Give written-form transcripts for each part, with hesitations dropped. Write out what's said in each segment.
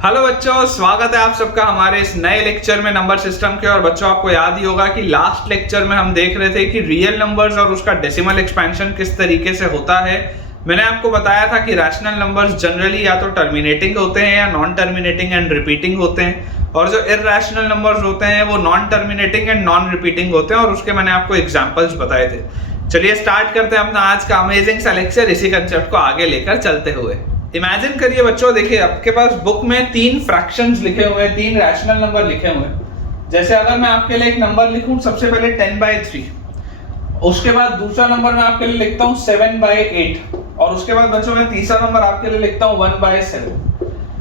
Hello बच्चों, स्वागत है आप सबका हमारे इस नए लेक्चर में नंबर सिस्टम के। और बच्चों, आपको याद ही होगा कि लास्ट लेक्चर में हम देख रहे थे कि रियल नंबर्स और उसका डेसिमल एक्सपेंशन किस तरीके से होता है। मैंने आपको बताया था कि रैशनल नंबर्स जनरली या तो टर्मिनेटिंग होते हैं या नॉन टर्मिनेटिंग एंड रिपीटिंग होते हैं, और जो इररेशनल नंबर्स होते हैं वो non terminating and non repeating होते हैं, और उसके मैंने आपको एग्जाम्पल्स बताए थे। चलिए स्टार्ट करते हैं अपना आज का अमेजिंग सा लेक्चर, इसी कंसेप्ट को आगे लेकर चलते हुए। इमेजिन करिए बच्चों, देखिए आपके पास बुक में 3 फ्रैक्शंस लिखे हुए हैं, 3 रैशनल नंबर लिखे हुए हैं। जैसे अगर मैं आपके लिए एक नंबर लिखूं, सबसे पहले 10/3, उसके बाद दूसरा नंबर मैं आपके लिए लिखता हूं 7/8, और उसके बाद बच्चों मैं तीसरा नंबर आपके लिए लिखता हूं 1/7।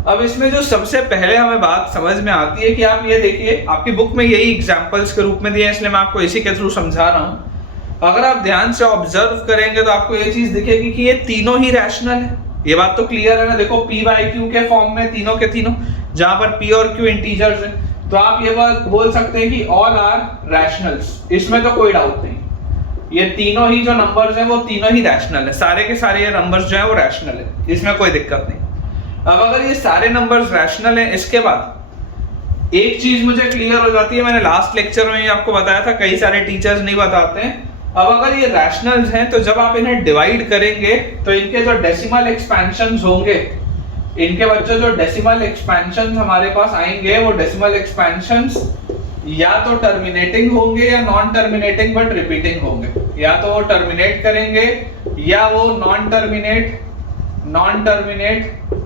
अब इसमें जो सबसे पहले हमें बात समझ में आती है कि आप ये देखिए, आपकी बुक में यही एग्जांपल्स के रूप में दिए हैं, इसलिए मैं आपको इसी के थ्रू समझा रहा हूं। अगर आप ध्यान से ऑब्जर्व करेंगे तो आपको ये चीज दिखेगी कि ये तीनों ही रैशनल है। ये बात तो क्लियर है ना। देखो p/q के फॉर्म में तीनों के तीनों, जहां पर p और q इंटीजर्स हैं, तो आप ये बात बोल सकते हैं कि ऑल आर रैशनल्स। इसमें तो कोई डाउट नहीं, ये तीनों ही जो नंबर्स हैं वो तीनों ही रैशनल है। सारे के सारे ये नंबर्स जो हैं वो रैशनल है, इसमें कोई दिक्कत नहीं। अब अगर ये सारे नंबर्स रैशनल हैं, इसके बाद एक चीज मुझे क्लियर हो जाती है, मैंने लास्ट लेक्चर में आपको बताया था, कई सारे टीचर्स नहीं बताते हैं। अब अगर ये रैशनल्स हैं तो जब आप इन्हें डिवाइड करेंगे तो इनके जो डेसिमल एक्सपेंशंस होंगे, इनके बच्चों जो डेसिमल एक्सपेंशंस हमारे पास आएंगे, वो डेसिमल एक्सपेंशंस या तो टर्मिनेटिंग होंगे या नॉन टर्मिनेटिंग बट रिपीटिंग होंगे। या तो वो टर्मिनेट करेंगे या वो नॉन टर्मिनेट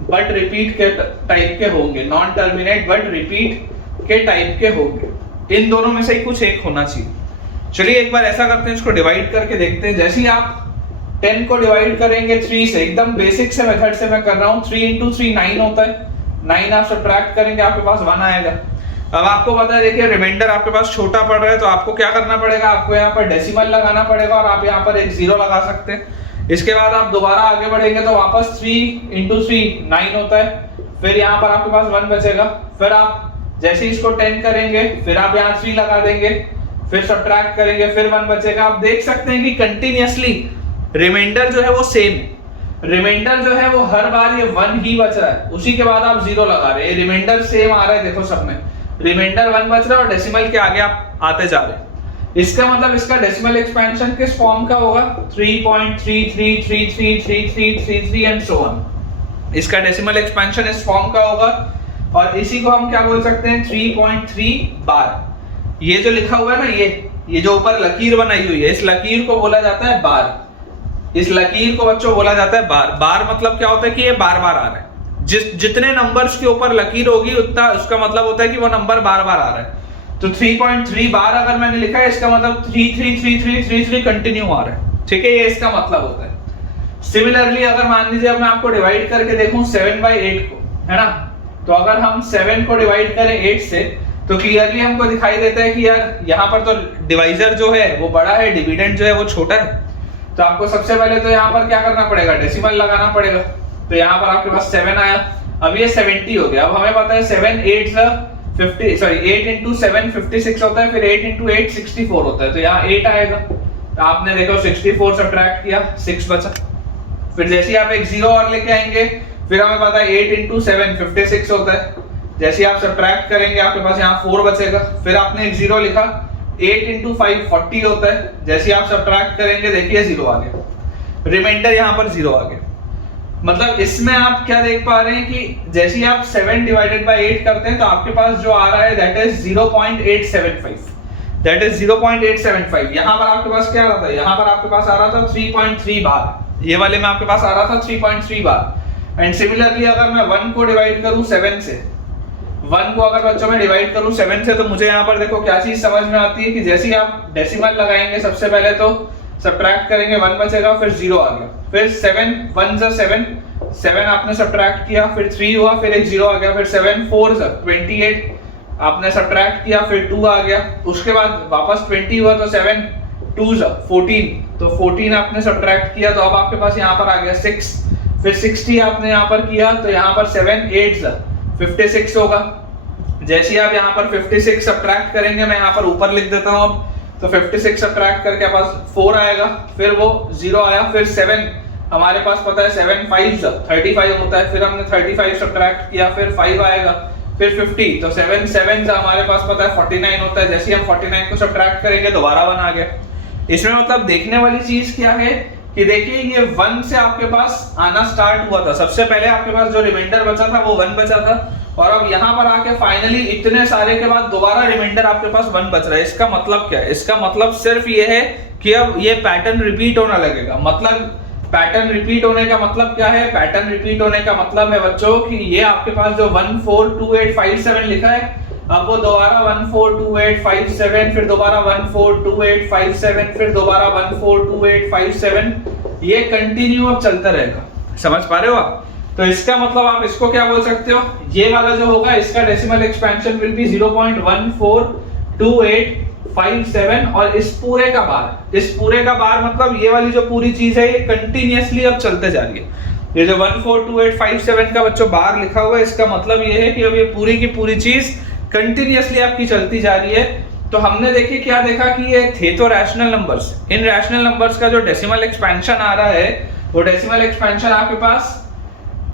बट रिपीट के टाइप के होंगे। नॉन टर्मिनेट बट रिपीट के टाइप के होंगे। इन दोनों में से ही कुछ एक होना चाहिए। चलिए एक बार ऐसा करते हैं, इसको डिवाइड करके देखते हैं। जैसे ही आप 10 को डिवाइड करेंगे 3 से, एकदम बेसिक से मेथड से मैं कर रहा हूं, 3 × 3 9 होता है। 9 आप सब्ट्रैक्ट करेंगे, आपके पास 1 आएगा। अब आपको पता है, देखिए रिमाइंडर आपके पास छोटा पड़ रहा है, तो आपको क्या करना पड़ेगा, आपको यहाँ पर डेसिमल लगाना पड़ेगा, और आप यहाँ पर एक 0 लगा सकते हैं। इसके बाद आप दोबारा आगे बढ़ेंगे तो वापस 3 × 3 9 होता है। फिर यहाँ पर आपके पास 1 बचेगा। फिर आप जैसे इसको 10 करेंगे, फिर आप यहाँ 3 लगा देंगे, फिर सब्ट्रैक्ट करेंगे, फिर 1 बचेगा। आप देख सकते हैं कि कंटिन्यूअसली रिमाइंडर जो है वो सेम है। रिमाइंडर जो है वो हर बार ये 1 ही बच रहा है, उसी के बाद आप 0 लगा रहे हैं। रिमाइंडर सेम आ रहा है, देखो सब में रिमाइंडर 1 बच रहा है और डेसिमल के आगे आप आते जा रहे हैं। इसका मतलब इसका डेसिमल एक्सपेंशन किस फॉर्म का होगा, 3.33333333 एंड सो ऑन। इसका डेसिमल एक्सपेंशन इस फॉर्म का होगा, और इसी को हम क्या बोल सकते हैं, 3.3 बार। ये जो लिखा हुआ है ना, ये जो ऊपर लकीर बनाई हुई है, इस लकीर को बोला जाता है बार। इस लकीर को बच्चों बोला जाता है बार। बार मतलब क्या होता है कि ये बार बार आ रहा है। जितने नंबर्स के ऊपर लकीर होगी उतना उसका मतलब होता है कि वो नंबर बार बार आ रहा है। तो 3.3 बार अगर मैंने लिखा है, इसका मतलब 333333 कंटिन्यू आ रहा है। ठीक है, ये इसका मतलब होता है। सिमिलरली अगर मान लीजिए अब मैं आपको डिवाइड करके देखूं 7/8 को, है ना, तो अगर हम 7 को डिवाइड करें 8 से, तो क्लियरली हमको दिखाई देता है कि यार यहाँ पर तो डिवाइजर जो है वो बड़ा है, डिविडेंड जो है वो छोटा है। तो आपको सबसे पहले तो यहाँ पर क्या करना पड़ेगा, डेसिमल लगाना पड़ेगा। तो यहाँ पर आपके पास 7 आया, अब ये 70 हो गया। अब हमें पता है 8 × 7 56 होता है, फिर 8 × 8 64 होता है। तो यहाँ 8 आएगा। तो आपने देखो 64 सब्ट्रैक्ट किया, 6 बचा। फिर जैसे ही आप एक 0 और लेके आएंगे, फिर हमें पता है 8 × 7 56 होता है। जैसे आप सब्ट्रैक्ट करेंगे, आपके पास यहाँ 4 बचेगा। फिर आपने एक 0 लिखा, 8 × 5 40 होता है। जैसे आप सब्ट्रैक्ट करेंगे, देखिए 0 आ गया, रिमाइंडर यहाँ पर 0 आ गया। मतलब इसमें आप क्या देख पा रहे हैं कि जैसे ही आप 7/8 करते हैं, तो आपके पास जो आ रहा है दैट इज 0.875। That is 0.875। यहाँ पर आपके पास क्या आ रहा था, यहाँ पर आपके पास आ रहा था 3.3 बार। ये वाले में आपके पास आ रहा था 3.3 बार। एंड सिमिलरली अगर मैं 1 को डिवाइड करूं 7 से, 1 को अगर बच्चों में डिवाइड करूं 7 से, तो मुझे यहाँ पर देखो क्या चीज समझ में आती है कि जैसे ही आप डेसिमल लगाएंगे, सबसे पहले तो सब्ट्रैक्ट करेंगे, 1 बचेगा, फिर 0 आ गया, फिर 7 1 × 7 7 आपने सब्ट्रैक्ट किया, फिर 3 हुआ, फिर एक 0 आ गया, फिर 7 4 28 आपने सब्ट्रैक्ट किया, फिर 2 आ गया। उसके बाद वापस 20 हुआ, तो 7 2 14, तो 14 आपने सब्ट्रैक्ट किया, तो अब आपके पास यहाँ पर आ गया 6। फिर 60 आपने यहाँ पर किया, तो यहाँ पर 7 8 56 होगा। जैसे ही आप यहाँ पर 56 सब्ट्रैक्ट करेंगे, मैं यहाँ पर ऊपर लिख देता हूँ अब, तो 56 सब्ट्रैक्ट करके पास 4 आएगा, फिर वो 0 आया, फिर 7 हमारे पास पता है 7 5 35 होता है, फिर हमने 35 सब्ट्रैक्ट किया, फिर 5 आएगा, फिर 50, तो 7 7 हमारे पास पता है 49 होता है। जैसे हम 49 को सब्ट्रैक्ट करेंगे दोबारा 1 आ गया। इसमें मतलब देखने वाली चीज क्या है कि देखिए ये 1 से आपके पास आना स्टार्ट हुआ था, सबसे पहले आपके पास जो रिमाइंडर बचा था वो 1 बचा था, और अब यहाँ पर आके फाइनली इतने सारे के बाद दोबारा रिमाइंडर आपके पास 1 बच रहा है। इसका मतलब क्या है? इसका मतलब सिर्फ ये है कि अब ये पैटर्न रिपीट होना लगेगा। मतलब पैटर्न रिपीट होने का मतलब क्या है? पैटर्न रिपीट होने का मतलब है बच्चों कि ये आपके पास जो 142857 लिखा है, अब वो दोबारा 142857, फिर दोबारा 142857, फिर दोबारा 142857, ये कंटिन्यू अब चलता रहेगा। समझ पा रहे हो आप? तो इसका मतलब आप इसको क्या बोल सकते हो, ये वाला जो होगा इसका डेसिमल एक्सपेंशन विल बी 0.142857, और इस पूरे का बार मतलब ये वाली जो पूरी चीज है ये कंटिन्यूअसली अब चलते जा रही है। ये जो 142857 का बच्चों बार लिखा हुआ है, इसका मतलब ये है कि अब ये पूरी की पूरी चीज कंटिन्यूअसली आपकी चलती जा रही है। तो हमने देखिए क्या देखा कि ये थे तो रैशनल नंबर्स, इन रैशनल नंबर्स का जो डेसिमल एक्सपेंशन आ रहा है वो डेसिमल एक्सपेंशन आपके पास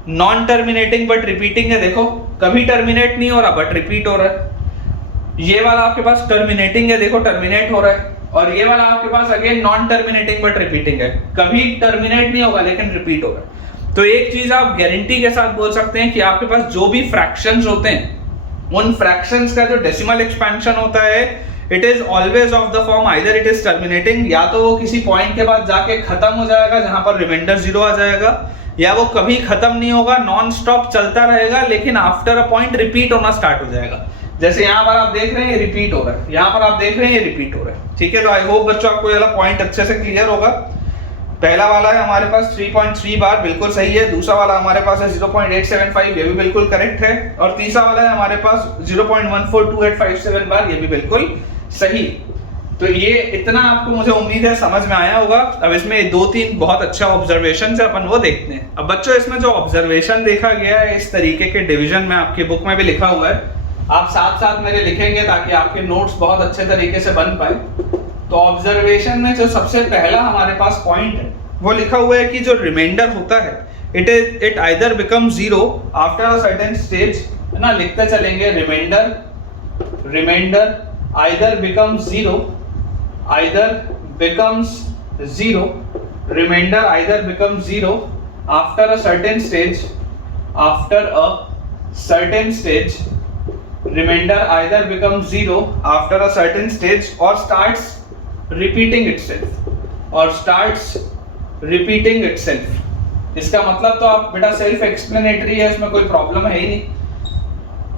नॉन टर्मिनेटिंग बट रिपीटिंग है। देखो कभी टर्मिनेट नहीं हो रहा बट रिपीट हो रहा है। ये वाला आपके पास टर्मिनेटिंग है, देखो टर्मिनेट हो रहा है, और ये वाला आपके पास again non terminating but repeating है, कभी टर्मिनेट नहीं होगा लेकिन रिपीट होगा। तो एक चीज आप गारंटी के साथ बोल सकते हैं कि आपके पास जो भी फ्रैक्शंस होते हैं उन फ्रैक्शंस का जो डेसिमल एक्सपेंशन होता है it is always of the form either it is terminating, या तो वो किसी पॉइंट के बाद जाके खत्म हो जाएगा जहां पर रिमाइंडर 0 आ जाएगा, या वो कभी खत्म नहीं होगा, नॉन स्टॉप चलता रहेगा, लेकिन आफ्टर अ पॉइंट रिपीट होना स्टार्ट हो जाएगा। जैसे यहाँ पर आप देख रहे हैं ये रिपीट हो रहा है, यहाँ पर आप देख रहे हैं ये रिपीट हो रहा है। ठीक है, तो आई होप बच्चों आपको ये वाला पॉइंट अच्छे से क्लियर होगा। पहला वाला है हमारे पास 3.3 बार, बिल्कुल सही है। दूसरा वाला हमारे पास है 0.875, ये भी बिल्कुल करेक्ट है। और तीसरा वाला है हमारे पास 0.142857 बार, ये भी बिल्कुल सही। तो ये इतना आपको मुझे उम्मीद है समझ में आया होगा। अब इसमें 2-3 बहुत अच्छा ऑब्जर्वेशन है, अपन वो देखते हैं। अब बच्चों इसमें जो ऑब्जर्वेशन देखा गया है इस तरीके के डिवीजन में आपकी बुक में भी लिखा हुआ है, आप साथ साथ मेरे लिखेंगे ताकि आपके नोट्स बहुत अच्छे तरीके से बन पाए। तो ऑब्जर्वेशन में जो सबसे पहला हमारे पास पॉइंट है वो लिखा हुआ है कि जो रिमाइंडर होता है it either become 0 after a certain stage, है ना, लिखते चलेंगे remainder either becomes 0, remainder either becomes 0 after a certain stage, remainder either becomes 0 after a certain stage or starts repeating itself। इसका मतलब तो आप बेटा सेल्फ एक्सप्लेनेटरी है, इसमें कोई प्रॉब्लम है ही नहीं।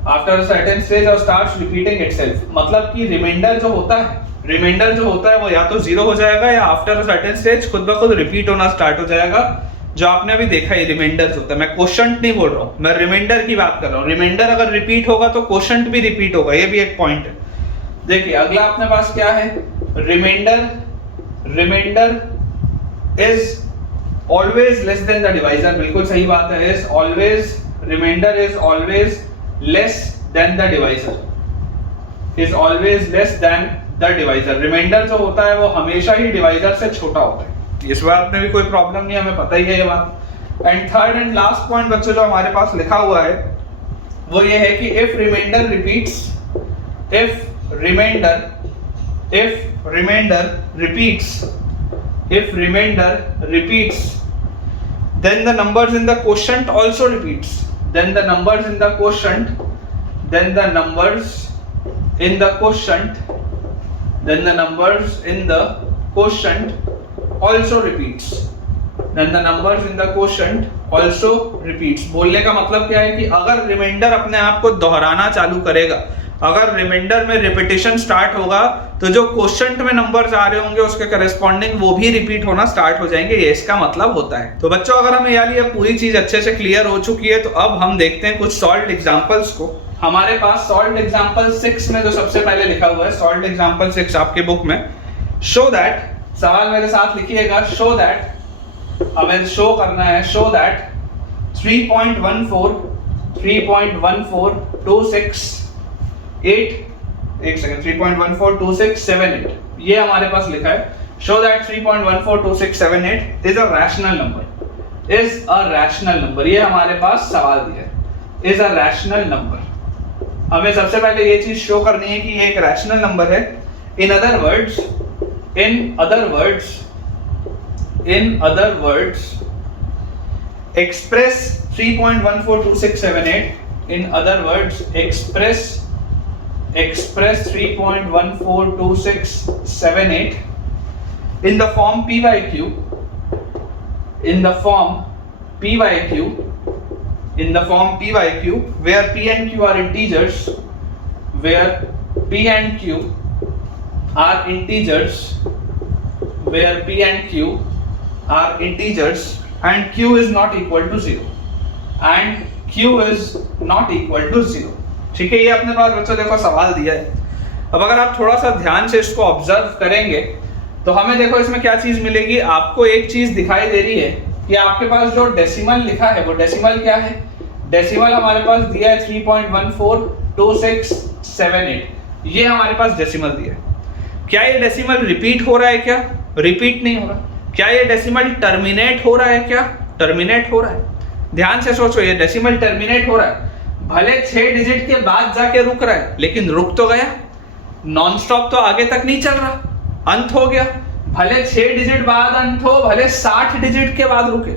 आफ्टर अ सर्टेन स्टेज और स्टार्ट्स रिपीटिंग इटसेल्फ, मतलब कि रिमाइंडर जो होता है वो या तो 0 हो जाएगा या आफ्टर अ सर्टेन स्टेज खुद ब खुद रिपीट होना स्टार्ट हो जाएगा। जो आपने अभी देखा है रिमाइंडर्स होता है, मैं क्वोशंट नहीं बोल रहा हूं, मैं रिमाइंडर की बात कर रहा हूं। रिमाइंडर अगर रिपीट होगा तो क्वोशंट भी रिपीट होगा, ये भी एक पॉइंट है। देखिए अगला अपने पास क्या है, remainder is always less than the divisor, बिल्कुल सही बात है। Remainder is always less than the divisor, remainder जो होता है वो हमेशा ही डिवाइजर से छोटा होता है। इस बात में भी कोई प्रॉब्लम नहीं, हमें पता ही है ये बात। And third and last point बच्चों जो हमारे पास लिखा हुआ है वो ये है कि if remainder repeats then the numbers in the quotient also repeats, then the numbers in the quotient also repeats, बोलने का मतलब क्या है कि अगर रिमाइंडर अपने आप को दोहराना चालू करेगा, अगर रिमाइंडर में रिपीटिशन स्टार्ट होगा तो जो क्वोशंट में नंबर्स आ रहे होंगे उसके करस्पॉन्डिंग वो भी रिपीट होना स्टार्ट हो जाएंगे, ये इसका मतलब होता है। तो बच्चों अगर हमें ये पूरी चीज अच्छे से क्लियर हो चुकी है तो अब हम देखते हैं कुछ सॉल्व्ड एग्जांपल्स को। हमारे पास सॉल्व्ड एग्जांपल 6 में जो सबसे पहले लिखा हुआ है, सॉल्व्ड एग्जांपल 6 आपके बुक में, शो दैट, सवाल मेरे साथ लिखिएगा, शो दैट, हमें शो करना है, शो दैट 3.142678 ये हमारे पास लिखा है, show that 3.142678 is a rational number. Is a rational number. ये हमारे पास सवाल दिया है, इज अ रैशनल नंबर। हमें सबसे पहले ये चीज शो करनी है कि ये एक रैशनल नंबर है। In other words express 3.142678, in other words express 3.142678 in the form p by q, where p and q are integers, and q is not equal to 0, ठीक है। ये अपने पास बच्चों देखो सवाल दिया है। अब अगर आप थोड़ा सा ध्यान से इसको ऑब्जर्व करेंगे तो हमें देखो इसमें क्या चीज मिलेगी। आपको एक चीज दिखाई दे रही है कि आपके पास जो डेसिमल लिखा है वो डेसिमल क्या है, डेसिमल हमारे पास दिया है 3.142678, ये हमारे पास डेसिमल दिया है। क्या ये डेसिमल रिपीट हो रहा है क्या? रिपीट नहीं हो रहा। क्या ये डेसिमल टर्मिनेट हो रहा है क्या? टर्मिनेट हो रहा है। ध्यान से सोचो, ये डेसिमल टर्मिनेट हो रहा है, भले 6 डिजिट के बाद जाके रुक रहा है लेकिन रुक तो गया, नॉन स्टॉप तो आगे तक नहीं चल रहा, अंत हो गया। भले 6 डिजिट बाद अंत हो, भले 60 डिजिट के बाद रुके,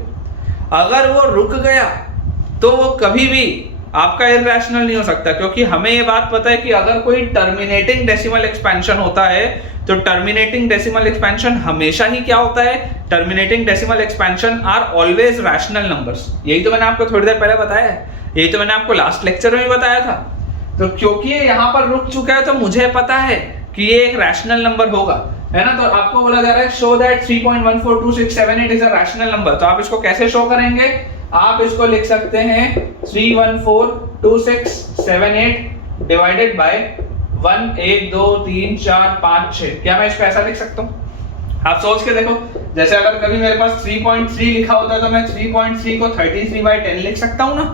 अगर वो रुक गया तो वो कभी भी आपका इरैशनल नहीं हो सकता, क्योंकि हमें ये बात पता है कि अगर कोई टर्मिनेटिंग डेसिमल एक्सपेंशन होता है तो टर्मिनेटिंग डेसिमल एक्सपेंशन हमेशा ही क्या होता है, terminating decimal expansion are always rational numbers. यही तो मैंने आपको थोड़ी देर पहले बताया है, यही तो मैंने आपको लास्ट लेक्चर में भी बताया था। तो क्योंकि ये यहाँ पर रुक चुका है तो मुझे पता है कि ये एक रैशनल नंबर होगा, है ना। तो आपको बोला जा रहा है show that 3.142678 is a rational number. तो आप इसको कैसे शो करेंगे? आप इसको लिख सकते हैं 3142678 डिवाइडेड बाय 1 1 2 3 4 5 6। क्या मैं इसको ऐसा लिख सकता हूँ? आप सोच के देखो, जैसे अगर कभी मेरे पास 3.3 लिखा होता है तो मैं 3.3 को 33/10 लिख सकता हूँ ना।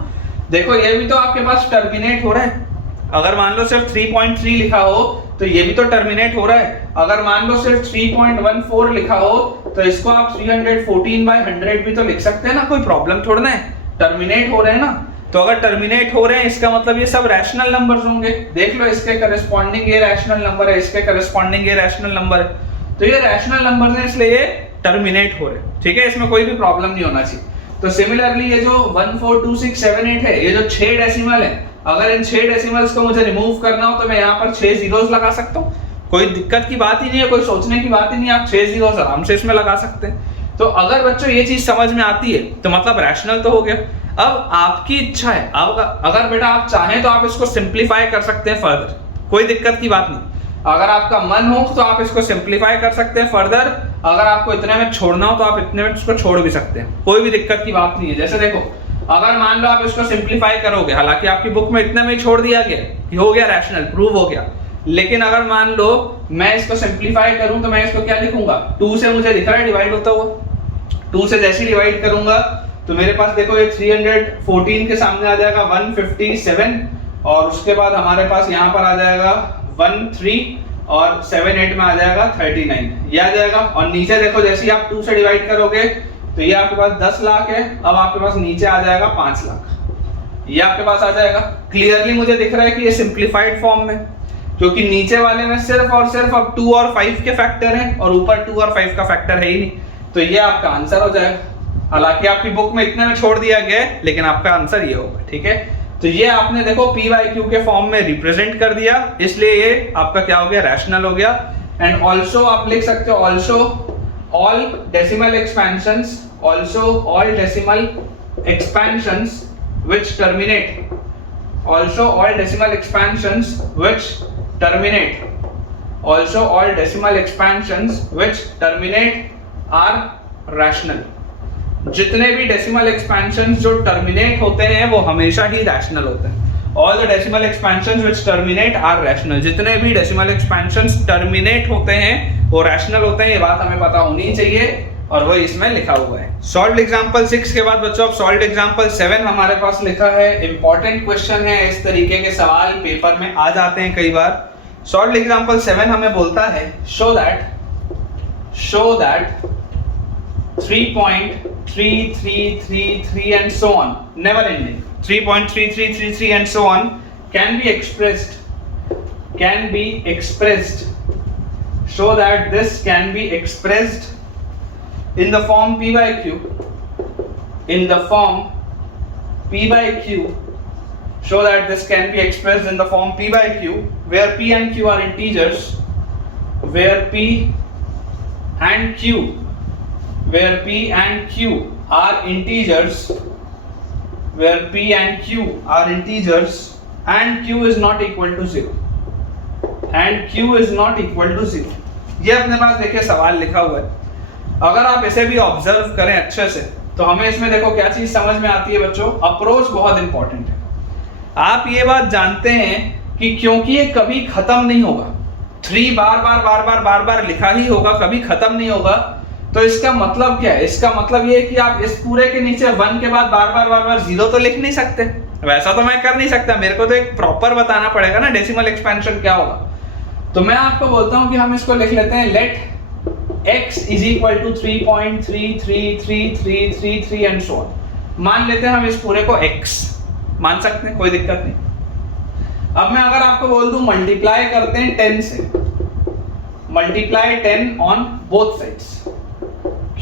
देखो ये भी तो आपके पास टर्मिनेट हो रहा है। अगर मान लो सिर्फ 3.3 लिखा हो तो ये भी तो टर्मिनेट हो रहा है। अगर मान लो सिर्फ 3.14 लिखा हो तो इसको आप 314/100 भी तो लिख सकते हैं ना, कोई प्रॉब्लम थोड़ा ना है, टर्मिनेट हो रहे हैं ना। तो अगर टर्मिनेट हो रहे हैं इसका मतलब ये सब रैशनल नंबर्स होंगे। देख लो इसके करस्पॉन्डिंग ये रैशनल नंबर है, इसके करस्पॉन्डिंग ये रैशनल नंबर है, तो ये रैशनल नंबर्स हैं इसलिए ये टर्मिनेट हो रहे हैं, ठीक है। इसमें कोई भी प्रॉब्लम नहीं होना चाहिए। तो सिमिलरली ये जो 142678 है, ये जो 6 डेसिमल है, अगर इन 6 डेसिमल्स को मुझे रिमूव करना हो तो मैं यहाँ पर 6 जीरोस लगा सकता हूँ, कोई दिक्कत की बात ही नहीं है, कोई सोचने की बात ही नहीं है। आप 6 जीरोस आराम से इसमें लगा सकते हैं। तो अगर बच्चों ये चीज समझ में आती है तो मतलब रैशनल तो हो गया। अब आपकी इच्छा है, अब अगर बेटा आप चाहें तो आप इसको सिंप्लीफाई कर सकते हैं फर्दर, कोई दिक्कत की बात नहीं। अगर आपका मन हो तो आप इसको सिंप्लीफाई कर सकते हैं फर्दर, अगर आपको इतने में छोड़ना हो तो आप इतने में इसको छोड़ भी सकते हैं, कोई भी दिक्कत की बात नहीं है। जैसे देखो, अगर मान लो आप इसको सिंप्लीफाई करोगे, हालांकि आपकी बुक में इतने में ही छोड़ दिया गया, हो गया रैशनल, प्रूव हो गया, लेकिन अगर मान लो मैं इसको सिंप्लीफाई करूं तो मैं इसको क्या लिखूंगा, 2 से मुझे दिख रहा है डिवाइड होता हुआ, 2 से जैसे डिवाइड करूंगा तो मेरे पास देखो ये 314 के सामने आ जाएगा 157, और उसके बाद हमारे पास यहाँ पर आ जाएगा 13 और 7 8 में आ जाएगा 39, ये आ जाएगा। और नीचे देखो जैसे ही आप 2 से डिवाइड करोगे तो ये आपके पास 10 लाख है, अब आपके पास नीचे आ जाएगा 5 लाख, ये आपके पास आ जाएगा। क्लियरली मुझे दिख रहा है कि ये सिंप्लीफाइड फॉर्म में, क्योंकि नीचे वाले में सिर्फ और सिर्फ अब 2 और 5 के फैक्टर हैं और ऊपर 2 और 5 का फैक्टर है ही नहीं, तो ये आपका आंसर हो जाएगा। हालांकि आपकी बुक में इतने में छोड़ दिया गया है लेकिन आपका आंसर ये होगा, ठीक है। तो ये आपने देखो p by q के फॉर्म में रिप्रेजेंट कर दिया, इसलिए ये आपका क्या हो गया, रैशनल हो गया। एंड ऑल्सो आप लिख सकते हो also all decimal expansions which terminate are rational। जितने भी डेसिमल एक्सपेंशंस जो टर्मिनेट होते हैं वो हमेशा ही रैशनल होते हैं। All the decimal expansions which terminate are rational। जितने भी डेसिमल एक्सपेंशंस टर्मिनेट होते हैं वो रैशनल होते हैं, ये बात हमें पता होनी चाहिए और वो इसमें लिखा हुआ है। सॉल्व्ड एग्जांपल 6 के बाद बच्चों अब सॉल्व्ड एग्जांपल 7 हमारे पास लिखा है। इंपॉर्टेंट क्वेश्चन है, इस तरीके के सवाल पेपर में आ जाते हैं कई बार। सॉल्व्ड एग्जांपल 7 हमें बोलता है show that 3.3333 and so on, never ending. 3.3333 and so on can be expressed so that this can be expressed in the form p by q, so that this can be expressed in the form p by q, where p and q are integers, where p and q are integers, and q is not equal to 0, ये अपने पास देखिए सवाल लिखा हुआ है। अगर आप इसे भी ऑब्जर्व करें अच्छे से तो हमें इसमें देखो क्या चीज समझ में आती है बच्चों, अप्रोच बहुत इंपॉर्टेंट है। आप ये बात जानते हैं कि क्योंकि ये कभी खत्म नहीं होगा, 3 बार लिखा ही होगा, कभी खत्म नहीं होगा, तो इसका मतलब क्या है? इसका मतलब ये है कि आप इस पूरे के नीचे 1 के बाद बार 0 तो लिख नहीं सकते। वैसा तो मैं कर नहीं सकता, मेरे को तो एक प्रॉपर बताना पड़ेगा ना डेसिमल एक्सपेंशन क्या होगा। तो मैं आपको बोलता हूं कि हम इसको लिख लेते हैं, let x is equal to 3.33333 and so on. मान लेते हैं हम इस पूरे को x मान सकते हैं, कोई दिक्कत नहीं। अब मैं अगर आपको बोल दूं मल्टीप्लाई करते हैं 10 से, मल्टीप्लाई 10 ऑन बोथ साइड्स।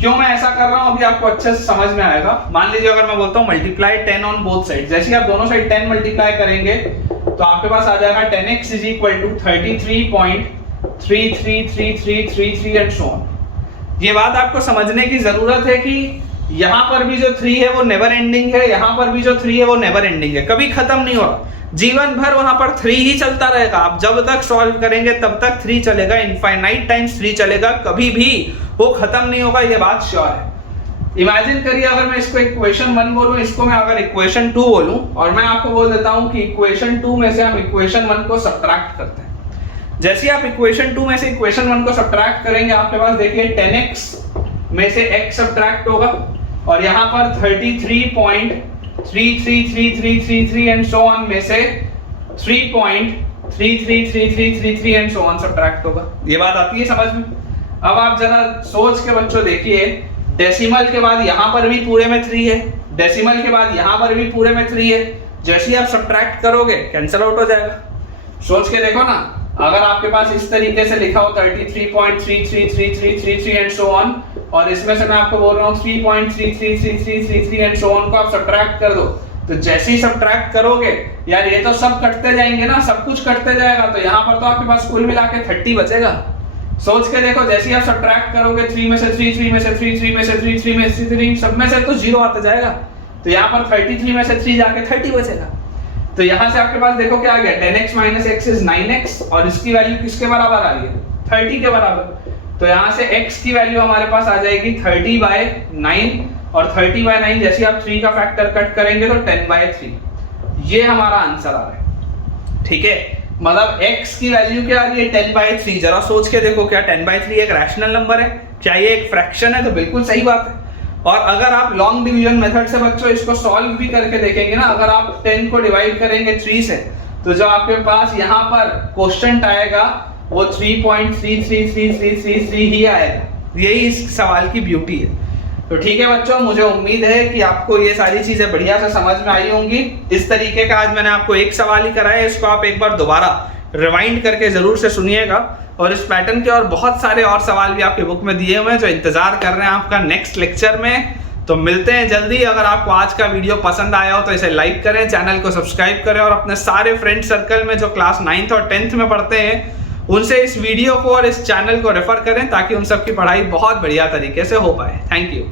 क्यों मैं ऐसा कर रहा हूं अभी आपको अच्छे से समझ में आएगा। मान लीजिए अगर मैं बोलता हूं मल्टीप्लाई 10 ऑन बोथ साइड, जैसे आप दोनों साइड 10 मल्टीप्लाई करेंगे तो आपके पास आ जाएगा 10x is equal to 33.33333 and so on. ये बात आपको समझने की जरूरत है कि यहां पर भी जो 3 है वो नेवर एंडिंग है, यहां पर भी जो 3 है वो नेवर एंडिंग है, कभी खत्म नहीं हो रहा। जीवन भर वहां पर 3 ही चलता रहेगा। आप जब तक सॉल्व करेंगे तब तक 3 चलेगा, इनफाइनाइट टाइम्स 3 चलेगा, कभी भी वो खत्म नहीं होगा, ये बात श्योर है। इमेजिन करिए अगर मैं इसको इक्वेशन 1 बोलूं, इसको मैं अगर इक्वेशन 2 बोलूं, और मैं आपको बोल देता हूं कि इक्वेशन 2 में से हम इक्वेशन 1 को सब्ट्रैक्ट करते हैं। जैसे आप इक्वेशन 2 में से इक्वेशन 1 को सब्ट्रैक्ट करेंगे, आपके पास देखिए 10x में से x सब्ट्रैक्ट होगा, और यहां पर 33.333333 एंड सो ऑन में से 3.333333 एंड सो ऑन सब्ट्रैक्ट होगा। ये बात आती है समझ में? अब आप जरा सोच के बच्चों देखिए, डेसिमल के बाद यहां पर भी पूरे में 3 है, डेसिमल के बाद यहां पर भी पूरे में 3 है, जैसे ही आप सब्ट्रैक्ट करोगे कैंसिल आउट हो जाएगा। सोच के देखो ना, अगर आपके पास इस तरीके से लिखा हो 33.333333 एंड सो ऑन, और इसमें से मैं आपको बोल रहा हूँ 3.333333 एंड सो ऑन को आप सब्ट्रैक्ट कर दो, तो जैसे ही सब्ट्रैक्ट करोगे यार ये तो सब कटते जाएंगे ना, सब कुछ कटते जाएगा, तो यहाँ पर तो आपके पास कुल मिला के 30 बचेगा। सोच के देखो, जैसे ही आप सब्ट्रैक्ट करोगे 3 में से 3, 3 में से 3, 3 में से 3, 3 में से 3, सब में से तो 0 आता जाएगा, तो यहाँ पर 33 में से 3 जाके 30 बचेगा। तो यहाँ से आपके पास देखो क्या आ गया, 10x minus x is 9x, और इसकी वैल्यू किसके बराबर आ रही है? 30 के बराबर। तो यहाँ से x की वैल्यू हमारे पास आ जाएगी 30/9, और 30/9 जैसे आप 3 का फैक्टर कट करेंगे तो 10/3। ये हमारा आंसर आ रहा है, ठीक है। मतलब x की वैल्यू क्या आ रही है? 10/3। जरा सोच के देखो, क्या 10/3 एक रैशनल नंबर है? क्या ये एक फ्रैक्शन है? तो बिल्कुल सही बात है। और अगर आप लॉन्ग डिवीजन मेथड से बच्चों इसको सॉल्व भी करके देखेंगे ना, अगर आप 10 को डिवाइड करेंगे 3 से, तो जो आपके पास यहाँ पर क्वोशंट आएगा वो 3.33333 ही आएगा। यही इस सवाल की ब्यूटी है। तो ठीक है बच्चों, मुझे उम्मीद है कि आपको ये सारी चीजें बढ़िया से समझ में आई होंगी। इस तरीके का आज मैंने आपको एक सवाल ही कराया, इसको आप एक बार दोबारा रिवाइंड करके जरूर से सुनिएगा, और इस पैटर्न के और बहुत सारे और सवाल भी आपके बुक में दिए हुए हैं जो इंतजार कर रहे हैं आपका नेक्स्ट लेक्चर में। तो मिलते हैं जल्दी। अगर आपको आज का वीडियो पसंद आया हो तो इसे लाइक करें, चैनल को सब्सक्राइब करें, और अपने सारे फ्रेंड सर्कल में जो क्लास 9th और 10th में पढ़ते हैं उनसे इस वीडियो को और इस चैनल को रेफर करें, ताकि उन सबकी पढ़ाई बहुत बढ़िया तरीके से हो पाए। Thank you.